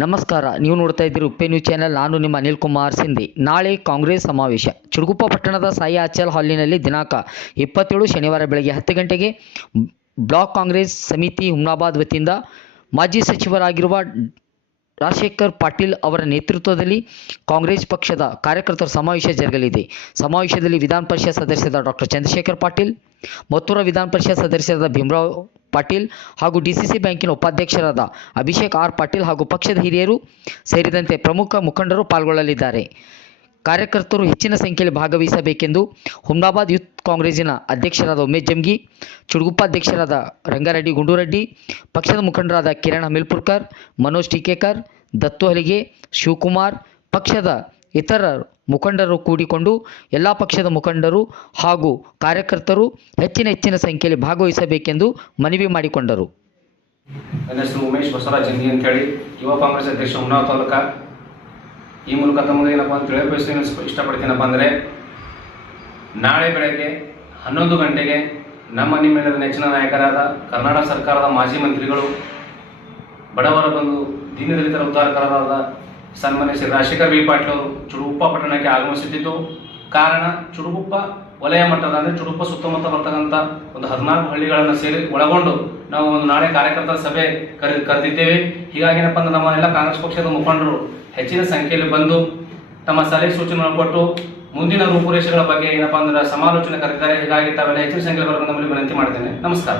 ನಮಸ್ಕಾರ, ನೀವು ನೋಡ್ತಾ ಇದ್ದೀರಿ ಉಪ್ಪೆ ನ್ಯೂಸ್ ಚಾನೆಲ್. ನಾನು ನಿಮ್ಮ ಅನಿಲ್ ಕುಮಾರ್ ಸಿಂಧಿ. ನಾಳೆ ಕಾಂಗ್ರೆಸ್ ಸಮಾವೇಶ. ಚುಡುಗುಪ್ಪ ಪಟ್ಟಣದ ಸಾಯಿ ಆಚಲ್ ಹಾಲಿನಲ್ಲಿ ದಿನಾಂಕ ಇಪ್ಪತ್ತೇಳು ಶನಿವಾರ ಬೆಳಗ್ಗೆ ಹತ್ತು ಗಂಟೆಗೆ ಬ್ಲಾಕ್ ಕಾಂಗ್ರೆಸ್ ಸಮಿತಿ ಹುಮ್ನಾಬಾದ್ ವತಿಯಿಂದ ಮಾಜಿ ಸಚಿವರಾಗಿರುವ ರಾಜಶೇಖರ್ ಪಾಟೀಲ್ ಅವರ ನೇತೃತ್ವದಲ್ಲಿ ಕಾಂಗ್ರೆಸ್ ಪಕ್ಷದ ಕಾರ್ಯಕರ್ತರ ಸಮಾವೇಶ ಜರುಗಲಿದೆ. ಸಮಾವೇಶದಲ್ಲಿ ವಿಧಾನ ಪರಿಷತ್ ಸದಸ್ಯರಾದ ಡಾಕ್ಟರ್ ಚಂದ್ರಶೇಖರ್ ಪಾಟೀಲ್ ಮತ್ತೂರ ವಿಧಾನ ಪರಿಷತ್ ಸದಸ್ಯರಾದ ಭೀಮರಾವ್ ಪಾಟೀಲ್ ಹಾಗೂ ಡಿಸಿಸಿ ಬ್ಯಾಂಕಿನ ಉಪಾಧ್ಯಕ್ಷರಾದ ಅಭಿಷೇಕ್ ಆರ್ ಪಾಟೀಲ್ ಹಾಗೂ ಪಕ್ಷದ ಹಿರಿಯರು ಸೇರಿದಂತೆ ಪ್ರಮುಖ ಮುಖಂಡರು ಪಾಲ್ಗೊಳ್ಳಲಿದ್ದಾರೆ. ಕಾರ್ಯಕರ್ತರು ಹೆಚ್ಚಿನ ಸಂಖ್ಯೆಯಲ್ಲಿ ಭಾಗವಹಿಸಬೇಕೆಂದು ಹುಮ್ನಾಬಾದ್ ಯೂತ್ ಕಾಂಗ್ರೆಸ್ಸಿನ ಅಧ್ಯಕ್ಷರಾದ ಉಮೇಶ್ ಜಮ್ಗಿ ಚುಡುಗುಪಾಧ್ಯಕ್ಷರಾದ ರಂಗಾರೆಡ್ಡಿ ಗುಂಡೂರೆಡ್ಡಿ, ಪಕ್ಷದ ಮುಖಂಡರಾದ ಕಿರಣ್ ಹಮಿಲ್ಪುರ್ಕರ್ ಮನೋಜ್ ಟೀಕೇಕರ್, ದತ್ತು ಹಲಿಗೆ, ಶಿವಕುಮಾರ್, ಪಕ್ಷದ ಇತರ ಮುಖಂಡರು ಕೂಡಿಕೊಂಡು ಎಲ್ಲ ಪಕ್ಷದ ಮುಖಂಡರು ಹಾಗೂ ಕಾರ್ಯಕರ್ತರು ಹೆಚ್ಚಿನ ಹೆಚ್ಚಿನ ಸಂಖ್ಯೆಯಲ್ಲಿ ಭಾಗವಹಿಸಬೇಕೆಂದು ಮನವಿ ಮಾಡಿಕೊಂಡರು. ನನ್ನ ಹೆಸರು ಉಮೇಶ್ ಬಸವರಾಜ್ ಜಂಗಿ ಅಂತೇಳಿ. ಯುವ ಕಾಂಗ್ರೆಸ್ ಅಧ್ಯಕ್ಷ ಉನ್ನಾವ್ ತಾಲೂಕ. ಈ ಮೂಲಕ ತಮಗೆ ಏನಪ್ಪ ಅಂತ ತಿಳಿಯಪಡಿಸ್ತೀನಿ ಇಷ್ಟಪಡ್ತೀನಪ್ಪ ಅಂದರೆ, ನಾಳೆ ಬೆಳಗ್ಗೆ ಹನ್ನೊಂದು ಗಂಟೆಗೆ ನಮ್ಮ ನಿಮ್ಮೆಲ್ಲರ ನೆಚ್ಚಿನ ನಾಯಕರಾದ ಕರ್ನಾಟಕ ಸರ್ಕಾರದ ಮಾಜಿ ಮಂತ್ರಿಗಳು, ಬಡವರ ಬಂದು ದೀನದಲಿತರ ಉದ್ಧಾರಕರಾದ ಸನ್ಮಾನ್ಯ ಶ್ರೀ ರಾಜಶೇಖರ್ ಬಿ ಪಾಟೀಲ್ ಅವರು ಚುಡುಗುಪ್ಪ ಪಟ್ಟಣಕ್ಕೆ ಆಗಮಿಸುತ್ತಿದ್ದು, ಕಾರಣ ಚುಡುಗುಪ್ಪ ವಲಯ ಮಟ್ಟದ ಅಂದರೆ ಚುಡುಗುಪ್ಪ ಸುತ್ತಮುತ್ತ ಬರ್ತಕ್ಕಂಥ ಒಂದು ಹದಿನಾಲ್ಕು ಹಳ್ಳಿಗಳನ್ನು ಸೇರಿ ಒಳಗೊಂಡು ನಾವು ಒಂದು ನಾಳೆ ಕಾರ್ಯಕರ್ತರ ಸಭೆ ಕರೆ ಕರೆದಿದ್ದೇವೆ. ಹೀಗಾಗಿ ಏನಪ್ಪ ಅಂದ್ರೆ ನಮ್ಮ ಎಲ್ಲ ಕಾಂಗ್ರೆಸ್ ಪಕ್ಷದ ಮುಖಂಡರು ಹೆಚ್ಚಿನ ಸಂಖ್ಯೆಯಲ್ಲಿ ಬಂದು ತಮ್ಮ ಸಲಹೆ ಸೂಚನೆಗಳನ್ನು ಕೊಟ್ಟು ಮುಂದಿನ ರೂಪುರೇಷೆಗಳ ಬಗ್ಗೆ ಏನಪ್ಪ ಅಂದ್ರೆ ಸಮಾಲೋಚನೆ ಕರೆದಿದ್ದಾರೆ. ಹೀಗಾಗಿ ತಾವೆಲ್ಲ ಹೆಚ್ಚಿನ ಸಂಖ್ಯೆಯಲ್ಲಿ ಬರಬೇಕು ನಮ್ಮಲ್ಲಿ ವಿನಂತಿ ಮಾಡ್ತೇನೆ. ನಮಸ್ಕಾರ.